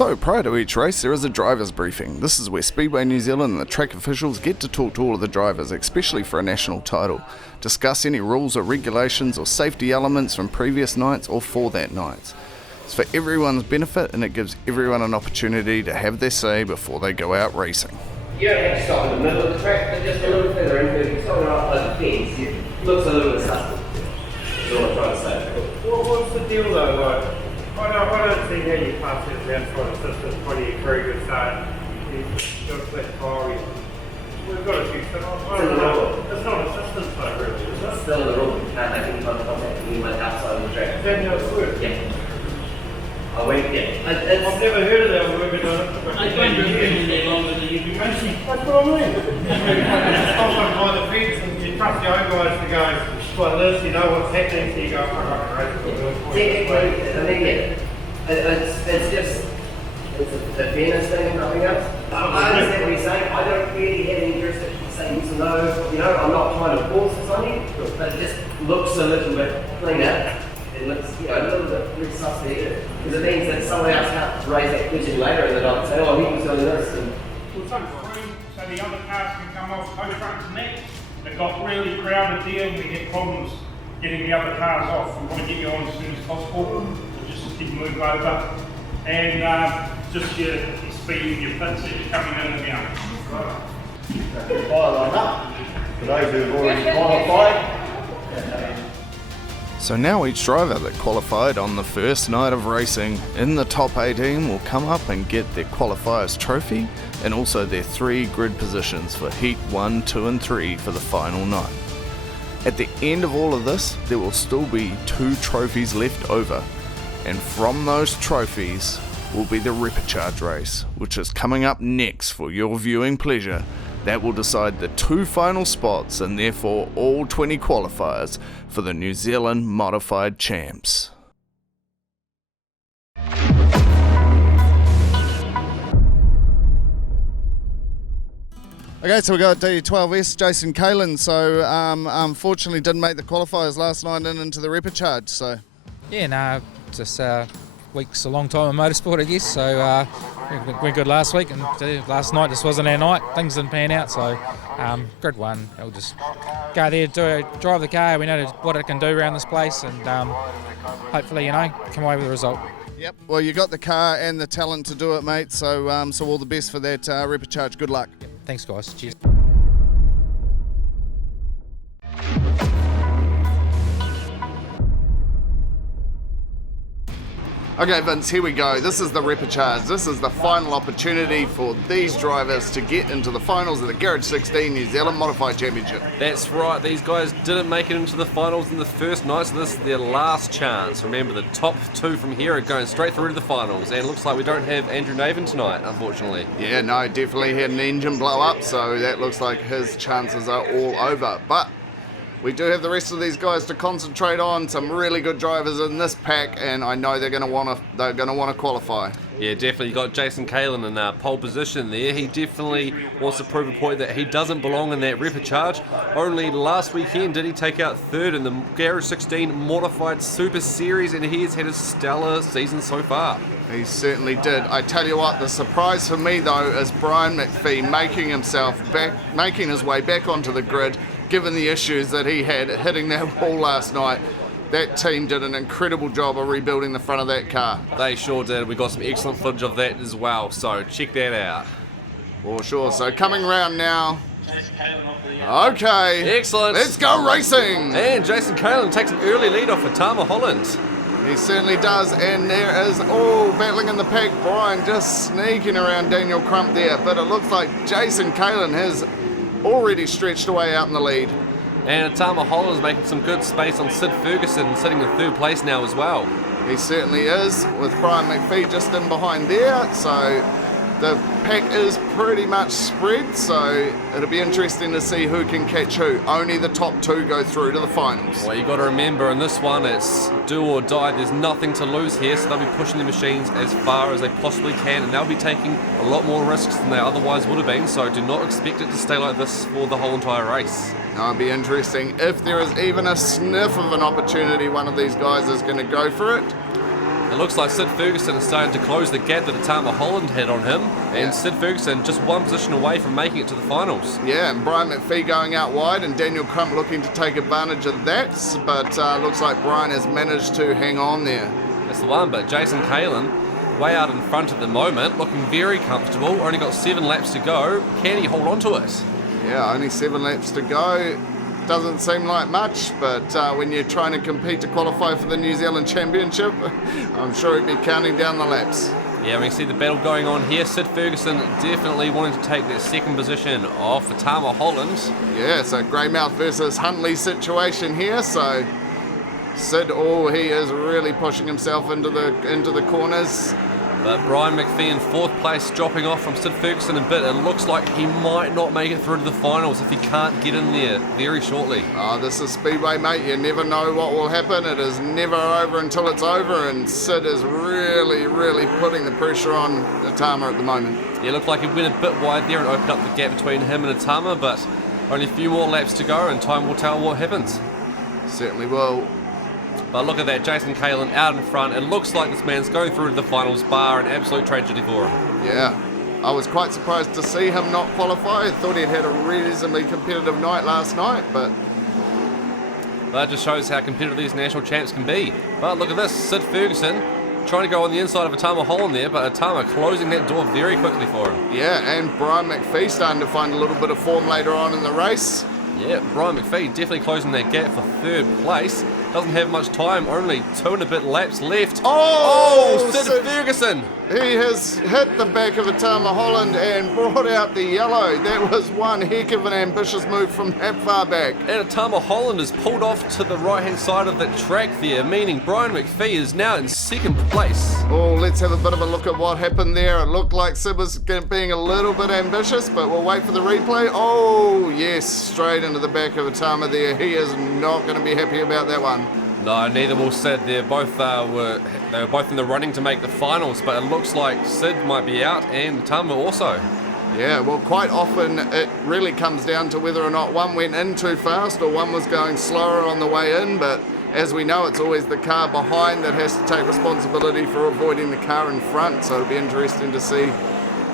So, prior to each race, there is a driver's briefing. This is where Speedway New Zealand and the track officials get to talk to all of the drivers, especially for a national title, discuss any rules or regulations or safety elements from previous nights or for that night. It's for everyone's benefit and it gives everyone an opportunity to have their say before they go out racing. You don't have to stop in the middle of the track, but just a little further in, if you're stopping right by the fence, it looks a little bit suspect. That's all I'm trying to say. What's the deal though, like? I don't see how you pass it outside assistance when you very good start. You've got a flat tire. We've got a few stuff. It's not assistance though, really, is it? Still in the rule, you can't make any kind of contact when you went outside of the track. Is that how it works? Yeah. I went, yeah. I've never heard of that when we've been doing it. I don't remember that longer than you've been racing. That's what I mean. Stop on by the fence and you trust your own guys to go, well, this, you know what's happening, so you go, I'm not going to race. Technically, I mean, it's just, it's a fairness thing and nothing else. I understand what you're saying. I don't really have any jurisdiction to say yes or no. You know, I'm not trying to force this on you, but it just looks a little bit cleaner. It looks, you know, a little bit less sus there. Because it means that someone else can't raise that question later in the night and say, oh, he was doing this. And So the other cars can come off post-front next. It got really crowded there. We had problems getting the other cars off. We want to get you on as soon as possible. We'll just keep moving over. And just your speed, your pits that you're coming in and out. Fire line up. For those who have already qualified. So now each driver that qualified on the first night of racing in the top 18 will come up and get their qualifiers trophy and also their 3 grid positions for heat 1, 2 and 3 for the final night. At the end of all of this, there will still be 2 trophies left over, and from those trophies will be the Repechage race, which is coming up next for your viewing pleasure. That will decide the 2 final spots and therefore all 20 qualifiers for the New Zealand Modified Champs. Okay, so we got D12S, Jason Kalin, so unfortunately didn't make the qualifiers last night and into the Repechage, so... Yeah, no, just week's a long time in motorsport, I guess, so we went good last week, and last night just wasn't our night. Things didn't pan out, so grid 1, we'll just go there, drive the car. We know what it can do around this place, and hopefully, you know, come away with a result. Yep, well, you got the car and the talent to do it, mate, so so all the best for that Repechage. Good luck. Yep, thanks, guys. Cheers. Okay, Vince, here we go. This is the Repechage. This is the final opportunity for these drivers to get into the finals of the Garage 16 New Zealand Modified Championship. That's right, these guys didn't make it into the finals in the first night, so this is their last chance. Remember, the top 2 from here are going straight through to the finals, and it looks like we don't have Andrew Naven tonight, unfortunately. Yeah, no, definitely had an engine blow up, so that looks like his chances are all over. But we do have the rest of these guys to concentrate on. Some really good drivers in this pack, and I know they're going to want to qualify. Yeah, definitely. You got Jason Kalin in pole position there. He definitely wants to prove a point that he doesn't belong in that Repechage. Only last weekend did he take out 3rd in the Garage 16 Modified Super Series, and he has had a stellar season so far. He certainly did. I tell you what, the surprise for me though is Brian McPhee making his way back onto the grid, given the issues that he had hitting that wall last night. That team did an incredible job of rebuilding the front of that car. They sure did. We got some excellent footage of that as well, so check that out. For sure. So coming round now. Okay. Excellent. Let's go racing. And Jason Kalin takes an early lead off for Tama Holland. He certainly does, and there is all battling in the pack. Brian just sneaking around Daniel Crump there, but it looks like Jason Kalin has already stretched away out in the lead. And Tama Holland is making some good space on Sid Ferguson, sitting in 3rd place now as well. He certainly is, with Brian McPhee just in behind there, so the pack is pretty much spread, so it'll be interesting to see who can catch who. Only the top 2 go through to the finals. Well, you got to remember, in this one, it's do or die. There's nothing to lose here, so they'll be pushing the machines as far as they possibly can, and they'll be taking a lot more risks than they otherwise would have been, so do not expect it to stay like this for the whole entire race. Now, it'll be interesting if there is even a sniff of an opportunity one of these guys is going to go for it. It looks like Sid Ferguson is starting to close the gap that Atama Holland had on him, and Sid Ferguson just one position away from making it to the finals. Yeah, and Brian McPhee going out wide and Daniel Crump looking to take advantage of that, but looks like Brian has managed to hang on there. That's the one, but Jason Kalin way out in front at the moment, looking very comfortable, only got 7 laps to go. Can he hold on to it? Yeah, only 7 laps to go. Doesn't seem like much, but when you're trying to compete to qualify for the New Zealand Championship, I'm sure he'd be counting down the laps. Yeah, we can see the battle going on here. Sid Ferguson definitely wanting to take that second position off Atama Holland. Yeah, so Greymouth versus Huntley situation here. So Sid, he is really pushing himself into the corners. But Brian McPhee in 4th place, dropping off from Sid Ferguson a bit. It looks like he might not make it through to the finals if he can't get in there very shortly. This is Speedway, mate. You never know what will happen. It is never over until it's over, and Sid is really, really putting the pressure on Atama at the moment. Yeah, it looked like he went a bit wide there and opened up the gap between him and Atama, but only a few more laps to go, and time will tell what happens. Certainly will. But look at that, Jason Kalin out in front. It looks like this man's going through to the finals, bar an absolute tragedy for him. Yeah, I was quite surprised to see him not qualify. I thought he'd had a reasonably competitive night last night, but that just shows how competitive these national champs can be. But look at this, Sid Ferguson trying to go on the inside of Atama Holland there, but Atama closing that door very quickly for him. Yeah, and Brian McPhee starting to find a little bit of form later on in the race. Yeah, Brian McPhee definitely closing that gap for 3rd place. Doesn't have much time, only 2 and a bit laps left. Sid Ferguson! He has hit the back of Atama Holland and brought out the yellow. That was one heck of an ambitious move from that far back. And Atama Holland has pulled off to the right-hand side of the track there, meaning Brian McPhee is now in 2nd place. Let's have a bit of a look at what happened there. It looked like Sid was being a little bit ambitious, but we'll wait for the replay. Yes, straight into the back of Atama there. He is not going to be happy about that one. No, neither will Sid. They were both in the running to make the finals, but it looks like Sid might be out and Atama also. Yeah, well, quite often it really comes down to whether or not one went in too fast or one was going slower on the way in, but as we know, it's always the car behind that has to take responsibility for avoiding the car in front, so it'll be interesting to see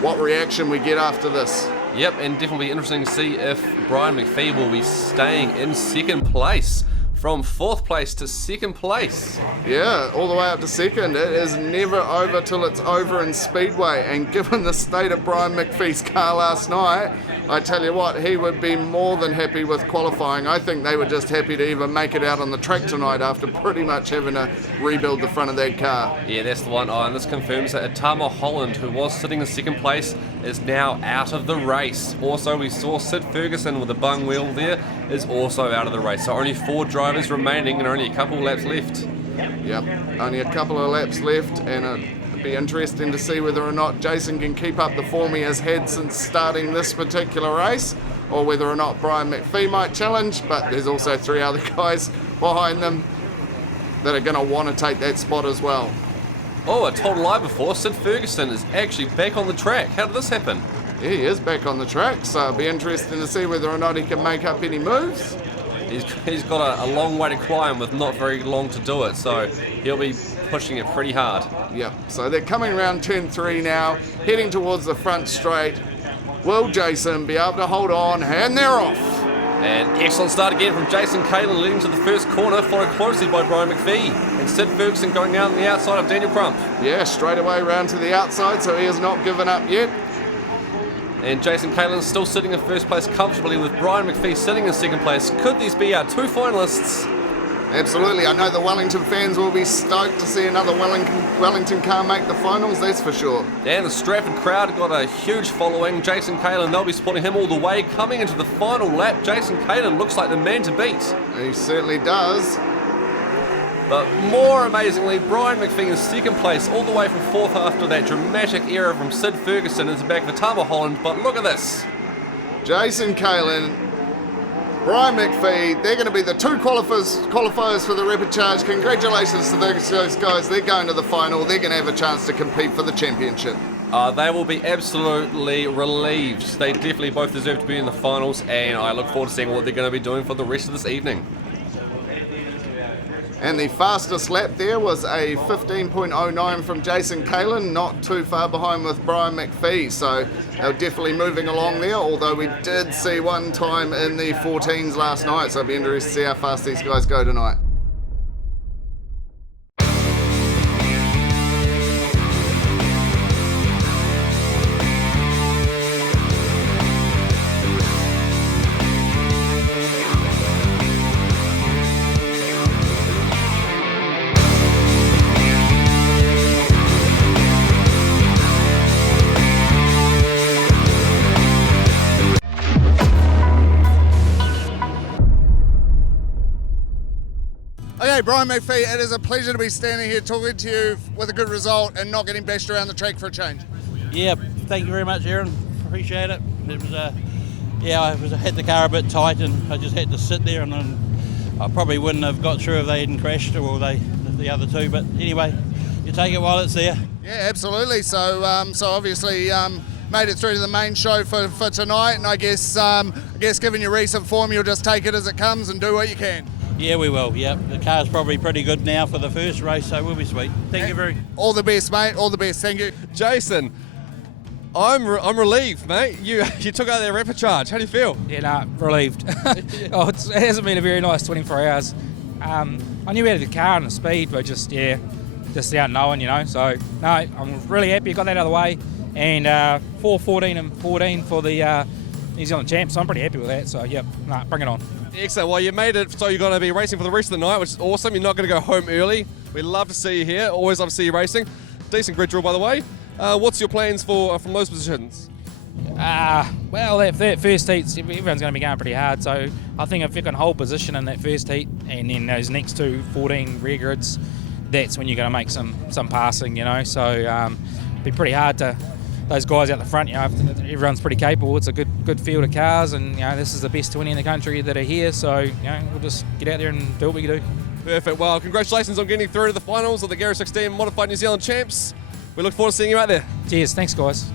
what reaction we get after this. Yep, and definitely interesting to see if Brian McPhee will be staying in 2nd place. From 4th place to 2nd place. Yeah, all the way up to 2nd. It is never over till it's over in Speedway. And given the state of Brian McPhee's car last night, I tell you what, he would be more than happy with qualifying. I think they were just happy to even make it out on the track tonight after pretty much having to rebuild the front of that car. Yeah, that's the one. And this confirms that Atama Holland, who was sitting in 2nd place, is now out of the race. Also, we saw Sid Ferguson with a bung wheel there, is also out of the race. So only 4 drivers remaining and only a couple laps left. Yep, only a couple of laps left, and it'd be interesting to see whether or not Jason can keep up the form he has had since starting this particular race, or whether or not Brian McPhee might challenge, but there's also 3 other guys behind them that are going to want to take that spot as well. I told a lie before. Sid Ferguson is actually back on the track. How did this happen? Yeah, he is back on the track, so it'll be interesting to see whether or not he can make up any moves. He's got a long way to climb with not very long to do it, so he'll be pushing it pretty hard. Yep, so they're coming around turn 3 now, heading towards the front straight. Will Jason be able to hold on? And they're off. And excellent start again from Jason Kalin, leading to the first corner, followed closely by Brian McPhee. And Sid Ferguson going out on the outside of Daniel Crump. Yeah, straight away round to the outside, so he has not given up yet. And Jason Kalin still sitting in 1st place comfortably, with Brian McPhee sitting in 2nd place. Could these be our 2 finalists? Absolutely. I know the Wellington fans will be stoked to see another Wellington car make the finals, that's for sure. And the Stratford crowd got a huge following. Jason Kalin, they'll be supporting him all the way. Coming into the final lap, Jason Kalin looks like the man to beat. He certainly does. But more amazingly, Brian McPhee in 2nd place, all the way from 4th after that dramatic error from Sid Ferguson into the back of Atama Holland. But look at this. Jason Kalin, Brian McPhee, they're going to be the 2 qualifiers for the Repechage. Congratulations to those guys. They're going to the final. They're going to have a chance to compete for the championship. They will be absolutely relieved. They definitely both deserve to be in the finals, and I look forward to seeing what they're going to be doing for the rest of this evening. And the fastest lap there was a 15.09 from Jason Kalin, not too far behind with Brian McPhee. So they're definitely moving along there, although we did see one time in the 14s last night. So it'll be interesting to see how fast these guys go tonight. Okay, Brian McPhee, it is a pleasure to be standing here talking to you with a good result and not getting bashed around the track for a change. Yeah, thank you very much, Aaron. Appreciate it. It was I had the car a bit tight and I just had to sit there, and then I probably wouldn't have got through if they hadn't crashed or the other two. But anyway, you take it while it's there. Yeah, absolutely. So obviously made it through to the main show for tonight, and I guess given your recent form, you'll just take it as it comes and do what you can. Yeah, we will. Yeah, the car's probably pretty good now for the first race, so we'll be sweet. Thank you very. All the best, mate. All the best. Thank you. Jason, I'm relieved, mate. You took out that Repechage. How do you feel? Yeah, relieved. It hasn't been a very nice 24 hours. I knew we had the car and the speed, but just the unknown, So, no, I'm really happy I got that out of the way. And 4:14 and 14 for the New Zealand champs, so I'm pretty happy with that. So, bring it on. Excellent. Well, you made it, so you're going to be racing for the rest of the night, which is awesome. You're not going to go home early. We love to see you here. Always love to see you racing. Decent grid draw, by the way. What's your plans for from those positions? Well, that first heat, everyone's going to be going pretty hard. So I think if you can hold position in that first heat, and then those next 14 rear grids, that's when you're going to make some passing, So it'd be pretty hard to. Those guys out the front, everyone's pretty capable. It's a good field of cars, and this is the best 20 in the country that are here. So we'll just get out there and do what we can do. Perfect. Well, congratulations on getting through to the finals of the Garage 16 Modified New Zealand Champs. We look forward to seeing you out there. Cheers. Thanks, guys.